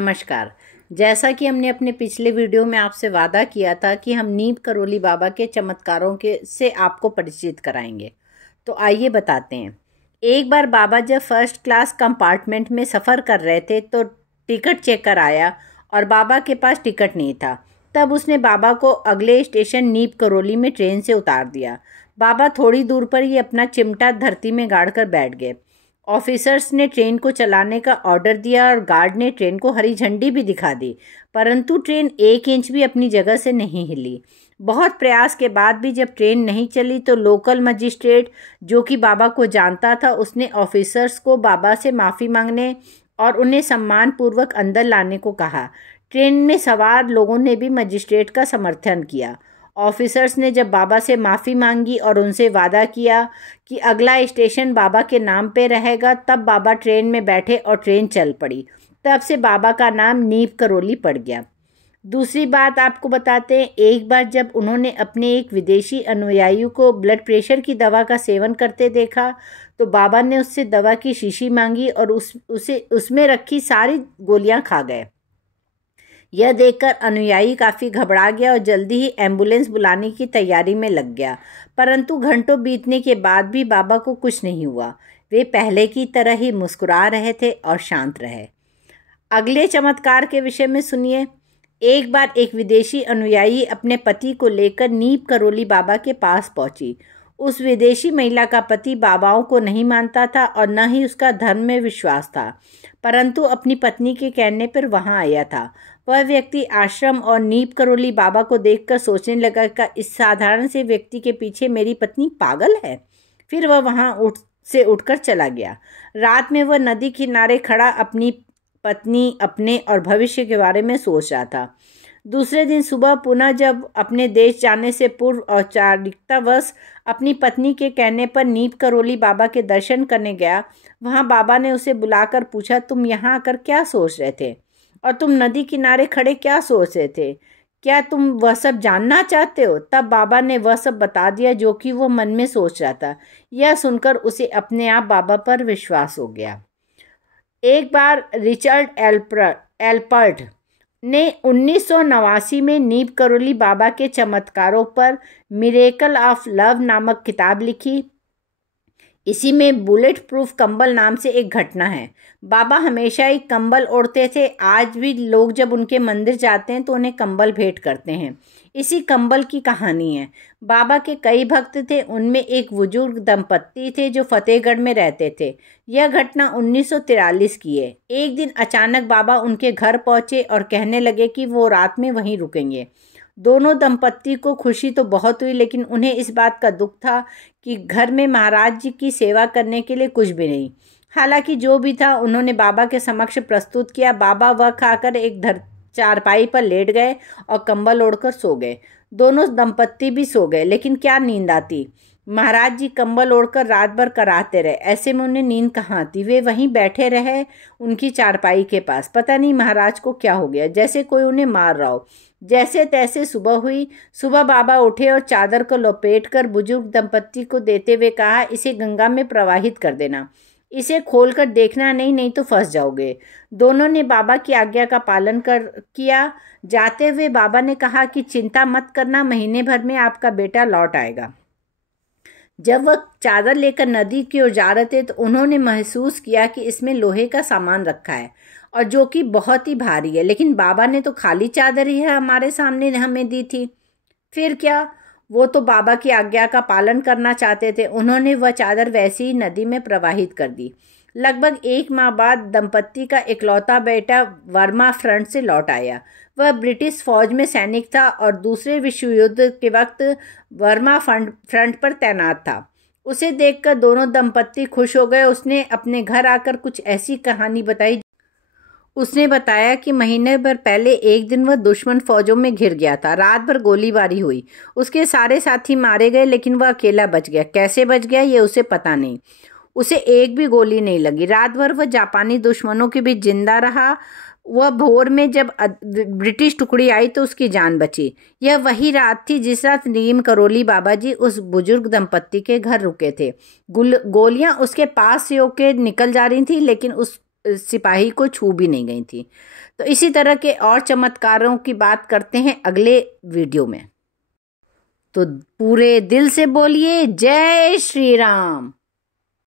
नमस्कार। जैसा कि हमने अपने पिछले वीडियो में आपसे वादा किया था कि हम नीम करोली बाबा के चमत्कारों से आपको परिचित कराएंगे, तो आइए बताते हैं। एक बार बाबा जब फर्स्ट क्लास कंपार्टमेंट में सफ़र कर रहे थे तो टिकट चेकर आया और बाबा के पास टिकट नहीं था। तब उसने बाबा को अगले स्टेशन नीम करोली में ट्रेन से उतार दिया। बाबा थोड़ी दूर पर ही अपना चिमटा धरती में गाड़कर बैठ गए। ऑफिसर्स ने ट्रेन को चलाने का ऑर्डर दिया और गार्ड ने ट्रेन को हरी झंडी भी दिखा दी, परंतु ट्रेन 1 इंच भी अपनी जगह से नहीं हिली। बहुत प्रयास के बाद भी जब ट्रेन नहीं चली तो लोकल मजिस्ट्रेट, जो कि बाबा को जानता था, उसने ऑफिसर्स को बाबा से माफ़ी मांगने और उन्हें सम्मानपूर्वक अंदर लाने को कहा। ट्रेन में सवार लोगों ने भी मजिस्ट्रेट का समर्थन किया। ऑफिसर्स ने जब बाबा से माफ़ी मांगी और उनसे वादा किया कि अगला स्टेशन बाबा के नाम पे रहेगा, तब बाबा ट्रेन में बैठे और ट्रेन चल पड़ी। तब से बाबा का नाम नीम करोली पड़ गया। दूसरी बात आपको बताते हैं। एक बार जब उन्होंने अपने एक विदेशी अनुयायी को ब्लड प्रेशर की दवा का सेवन करते देखा तो बाबा ने उससे दवा की शीशी मांगी और उसमें रखी सारी गोलियां खा गए। यह देखकर अनुयायी काफ़ी घबरा गया और जल्दी ही एम्बुलेंस बुलाने की तैयारी में लग गया, परंतु घंटों बीतने के बाद भी बाबा को कुछ नहीं हुआ। वे पहले की तरह ही मुस्कुरा रहे थे और शांत रहे। अगले चमत्कार के विषय में सुनिए। एक बार एक विदेशी अनुयायी अपने पति को लेकर नीम करोली बाबा के पास पहुंची। उस विदेशी महिला का पति बाबाओं को नहीं मानता था और न ही उसका धर्म में विश्वास था, परंतु अपनी पत्नी के कहने पर वहां आया था। वह व्यक्ति आश्रम और नीम करोली बाबा को देखकर सोचने लगा कि इस साधारण से व्यक्ति के पीछे मेरी पत्नी पागल है। फिर वह वहां उठकर चला गया। रात में वह नदी किनारे खड़ा अपनी पत्नी, अपने और भविष्य के बारे में सोच रहा था। दूसरे दिन सुबह पुनः जब अपने देश जाने से पूर्व औपचारिकतावश अपनी पत्नी के कहने पर नीम करोली बाबा के दर्शन करने गया, वहां बाबा ने उसे बुलाकर पूछा, तुम यहाँ आकर क्या सोच रहे थे और तुम नदी किनारे खड़े क्या सोच रहे थे? क्या तुम वह सब जानना चाहते हो? तब बाबा ने वह सब बता दिया जो कि वो मन में सोच रहा था। यह सुनकर उसे अपने आप बाबा पर विश्वास हो गया। एक बार रिचर्ड एल्पर्ट ने 1989 में नीम करोली बाबा के चमत्कारों पर मिरेकल ऑफ लव नामक किताब लिखी। इसी में बुलेट प्रूफ कंबल नाम से एक घटना है। बाबा हमेशा ही कंबल ओढ़ते थे। आज भी लोग जब उनके मंदिर जाते हैं तो उन्हें कंबल भेंट करते हैं। इसी कंबल की कहानी है। बाबा के कई भक्त थे, उनमें एक बुजुर्ग दंपत्ति थे जो फतेहगढ़ में रहते थे। यह घटना 1943 की है। एक दिन अचानक बाबा उनके घर पहुंचे और कहने लगे कि वो रात में वहीं रुकेंगे। दोनों दंपत्ति को खुशी तो बहुत हुई, लेकिन उन्हें इस बात का दुख था कि घर में महाराज जी की सेवा करने के लिए कुछ भी नहीं। हालांकि जो भी था उन्होंने बाबा के समक्ष प्रस्तुत किया। बाबा वह खाकर एक चारपाई पर लेट गए और कंबल ओढ़कर सो गए। दोनों दंपत्ति भी सो गए, लेकिन क्या नींद आती। महाराज जी कंबल ओढ़कर रात भर कराते रहे। ऐसे में उन्हें नींद कहाँ आती। वे वहीं बैठे रहे उनकी चारपाई के पास। पता नहीं महाराज को क्या हो गया, जैसे कोई उन्हें मार रहा हो। जैसे तैसे सुबह हुई। सुबह बाबा उठे और चादर को लपेटकर बुजुर्ग दंपत्ति को देते हुए कहा, इसे गंगा में प्रवाहित कर देना। इसे खोलकर देखना नहीं तो फंस जाओगे। दोनों ने बाबा की आज्ञा का पालन किया। जाते हुए बाबा ने कहा कि चिंता मत करना, महीने भर में आपका बेटा लौट आएगा। जब वह चादर लेकर नदी की ओर जा रहे थे तो उन्होंने महसूस किया कि इसमें लोहे का सामान रखा है और जो कि बहुत ही भारी है, लेकिन बाबा ने तो खाली चादर ही है हमारे सामने हमें दी थी। फिर क्या, वो तो बाबा की आज्ञा का पालन करना चाहते थे। उन्होंने वह चादर वैसे ही नदी में प्रवाहित कर दी। लगभग 1 माह बाद दंपत्ति का इकलौता बेटा वर्मा फ्रंट से लौट आया। वह ब्रिटिश फौज में सैनिक था और दूसरे विश्व युद्ध के वक्त वर्मा फ्रंट पर तैनात था। उसे देखकर दोनों दंपत्ति खुश हो गए। उसने अपने घर आकर कुछ ऐसी कहानी बताई। उसने बताया कि महीने भर पहले एक दिन वह दुश्मन फौजों में घिर गया था। रात भर गोलीबारी हुई। उसके सारे साथी मारे गए, लेकिन वह अकेला बच गया। कैसे बच गया ये उसे पता नहीं। उसे एक भी गोली नहीं लगी। रात भर वह जापानी दुश्मनों के बीच जिंदा रहा। वह भोर में जब ब्रिटिश टुकड़ी आई तो उसकी जान बची। यह वही रात थी जिस रात नीम करोली बाबा जी उस बुजुर्ग दंपत्ति के घर रुके थे। गोलियां उसके पास से होकर निकल जा रही थी, लेकिन उस सिपाही को छू भी नहीं गई थी। तो इसी तरह के और चमत्कारों की बात करते हैं अगले वीडियो में। तो पूरे दिल से बोलिए जय श्री राम।